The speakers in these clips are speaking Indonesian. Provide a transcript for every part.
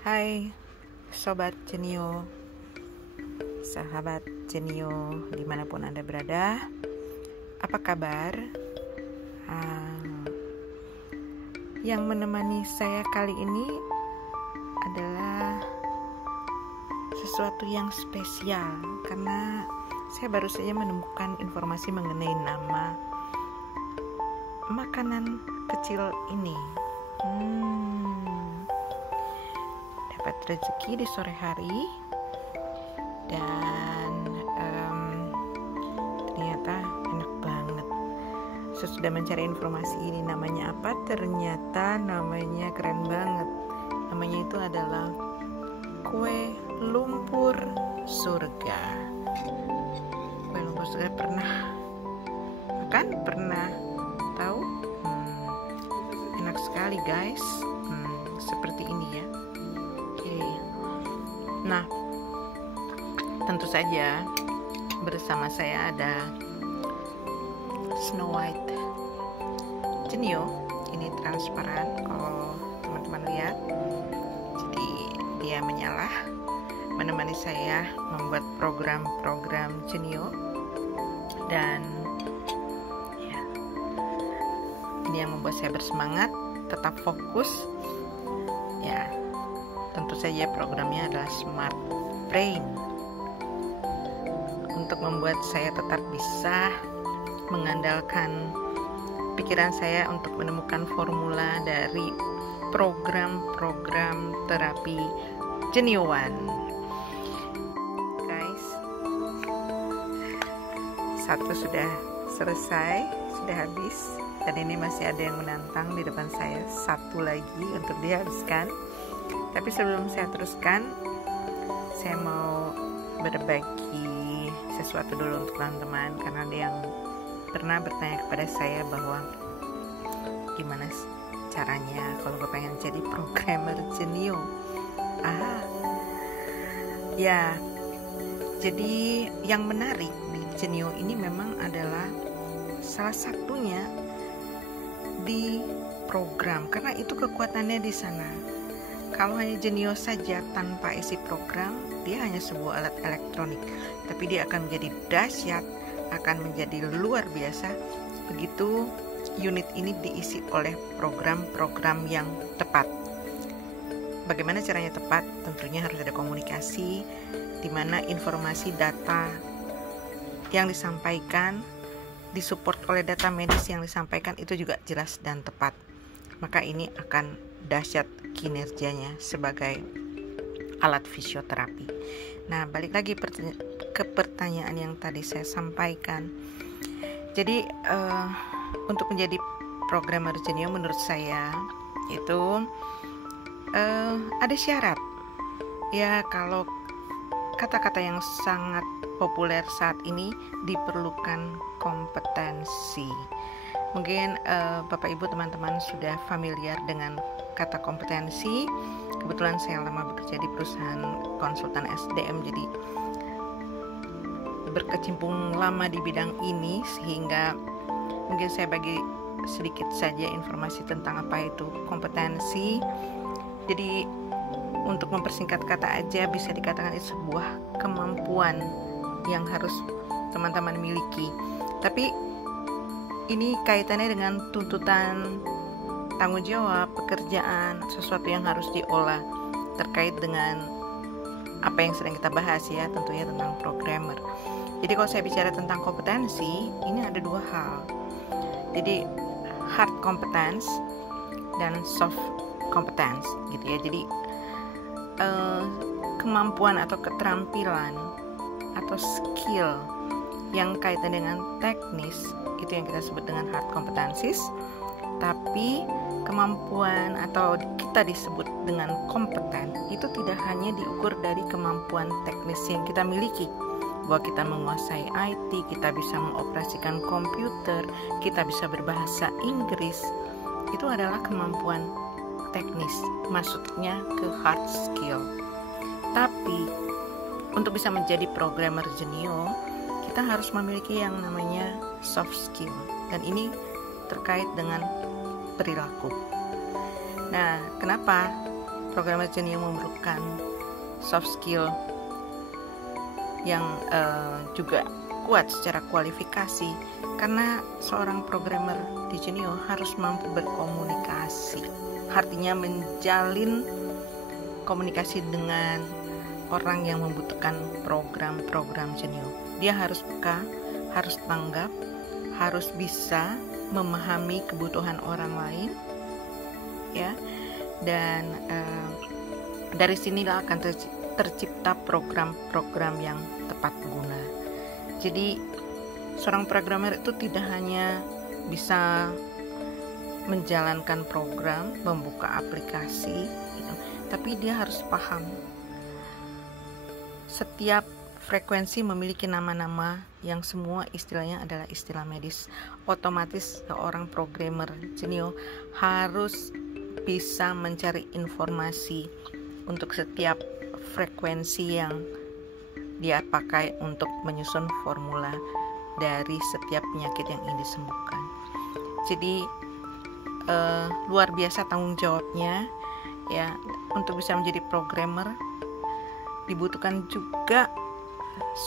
Hai Sobat Jenio, sahabat Jenio dimanapun Anda berada, apa kabar? Yang menemani saya kali ini adalah sesuatu yang spesial karena saya baru saja menemukan informasi mengenai nama makanan kecil ini. Dapat rezeki di sore hari dan ternyata enak banget. Sesudah mencari informasi ini namanya apa, ternyata namanya keren banget. Namanya itu adalah kue lumpur surga. Kue lumpur surga pernah makan? Pernah tahu? Enak sekali guys. Seperti ini ya. Nah, tentu saja bersama saya ada Snow White Jenio. Ini transparan kalau teman-teman lihat. Jadi dia menemani saya membuat program-program Jenio. Dan ya, ini yang membuat saya bersemangat, tetap fokus. Ya, tentu saja programnya adalah Smart Brain untuk membuat saya tetap bisa mengandalkan pikiran saya untuk menemukan formula dari program-program terapi Jeniowan. Guys, satu sudah selesai, sudah habis, dan ini masih ada yang menantang di depan saya, satu lagi untuk dihabiskan. Tapi sebelum saya teruskan, saya mau berbagi sesuatu dulu untuk teman-teman, karena ada yang pernah bertanya kepada saya bahwa gimana caranya kalau gue pengen jadi programmer Jenio. Ya, jadi yang menarik di Jenio ini memang adalah salah satunya di program, karena itu kekuatannya di sana. Kalau hanya Jenio saja tanpa isi program, dia hanya sebuah alat elektronik, tapi dia akan menjadi dahsyat, akan menjadi luar biasa begitu unit ini diisi oleh program-program yang tepat. Bagaimana caranya tepat? Tentunya harus ada komunikasi di mana informasi data yang disampaikan disupport oleh data medis yang disampaikan itu juga jelas dan tepat. Maka ini akan dahsyat kinerjanya sebagai alat fisioterapi. Nah, balik lagi ke pertanyaan yang tadi saya sampaikan. Jadi untuk menjadi programmer Jenio menurut saya itu ada syarat. Ya, kalau kata-kata yang sangat populer saat ini, diperlukan kompetensi. Mungkin Bapak Ibu teman-teman sudah familiar dengan kata kompetensi. Kebetulan saya lama bekerja di perusahaan konsultan SDM, jadi berkecimpung lama di bidang ini, sehingga mungkin saya bagi sedikit saja informasi tentang apa itu kompetensi. Jadi untuk mempersingkat kata aja, bisa dikatakan itu sebuah kemampuan yang harus teman-teman miliki. Tapi ini kaitannya dengan tuntutan tanggung jawab, pekerjaan, sesuatu yang harus diolah terkait dengan apa yang sedang kita bahas ya, tentunya tentang programmer. Jadi kalau saya bicara tentang kompetensi, ini ada dua hal. Jadi hard competence dan soft competence gitu ya. Jadi kemampuan atau keterampilan atau skill yang kaitan dengan teknis itu yang kita sebut dengan hard competencies. Tapi kemampuan atau kita disebut dengan kompeten itu tidak hanya diukur dari kemampuan teknis yang kita miliki, bahwa kita menguasai IT, kita bisa mengoperasikan komputer, kita bisa berbahasa Inggris. Itu adalah kemampuan teknis, masuknya ke hard skill. Tapi untuk bisa menjadi programmer Jenio, kita harus memiliki yang namanya soft skill, dan ini terkait dengan perilaku. Nah, kenapa programmer Jenio memerlukan soft skill yang juga kuat secara kualifikasi, karena seorang programmer di Jenio harus mampu berkomunikasi, artinya menjalin komunikasi dengan orang yang membutuhkan program-program Jenio. Dia harus peka, harus tanggap, harus bisa memahami kebutuhan orang lain, ya. Dan dari sinilah akan tercipta program-program yang tepat guna. Jadi seorang programmer itu tidak hanya bisa menjalankan program, membuka aplikasi, gitu, tapi dia harus paham setiap frekuensi memiliki nama-nama yang semua istilahnya adalah istilah medis. Otomatis seorang programmer Jenio harus bisa mencari informasi untuk setiap frekuensi yang dia pakai untuk menyusun formula dari setiap penyakit yang ingin disembuhkan. Jadi luar biasa tanggung jawabnya, ya. Untuk bisa menjadi programmer dibutuhkan juga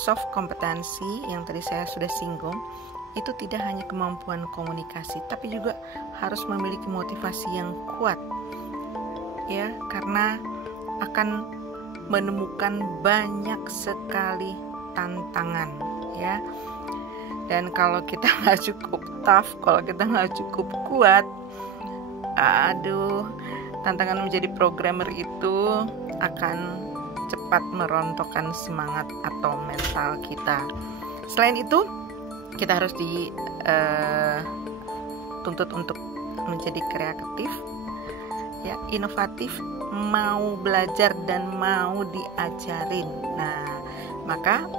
soft kompetensi yang tadi saya sudah singgung. Itu tidak hanya kemampuan komunikasi, tapi juga harus memiliki motivasi yang kuat, ya, karena akan menemukan banyak sekali tantangan, ya. Dan kalau kita nggak cukup tough, kalau kita nggak cukup kuat, tantangan menjadi programmer itu akan cepat merontokkan semangat atau mental kita. Selain itu, kita harus dituntut untuk menjadi kreatif, ya, inovatif, mau belajar dan mau diajarin. Nah, maka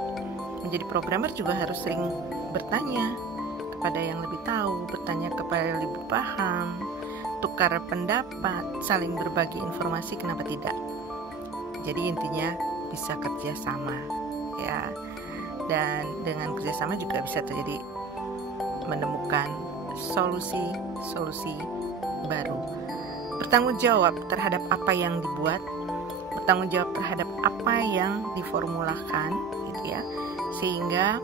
menjadi programmer juga harus sering bertanya kepada yang lebih tahu, bertanya kepada yang lebih paham, tukar pendapat, saling berbagi informasi, kenapa tidak? Jadi intinya bisa kerjasama, ya, dan dengan kerjasama juga bisa terjadi menemukan solusi-solusi baru. Bertanggung jawab terhadap apa yang dibuat, bertanggung jawab terhadap apa yang diformulakan, gitu ya, sehingga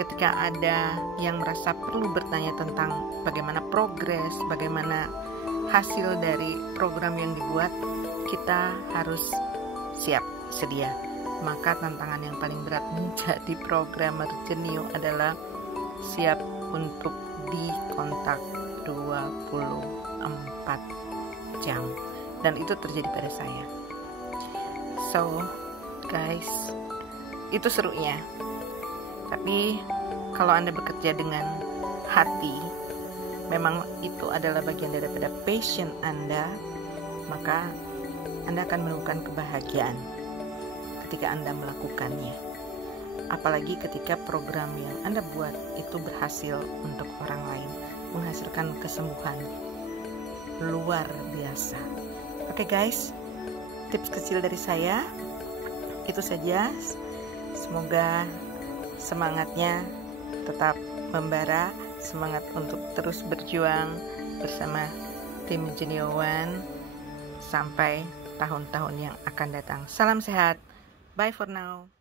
ketika ada yang merasa perlu bertanya tentang bagaimana progres, bagaimana hasil dari program yang dibuat, kita harus siap sedia. Maka tantangan yang paling berat menjadi programmer Jenio adalah siap untuk dikontak 24 jam, dan itu terjadi pada saya. So guys, itu serunya. Tapi kalau Anda bekerja dengan hati, memang itu adalah bagian daripada passion Anda, maka Anda akan menemukan kebahagiaan ketika Anda melakukannya. Apalagi ketika program yang Anda buat itu berhasil untuk orang lain, menghasilkan kesembuhan luar biasa. Oke guys, tips kecil dari saya itu saja. Semoga semangatnya tetap membara, semangat untuk terus berjuang bersama tim Jenio One sampai tahun-tahun yang akan datang. Salam sehat, bye for now.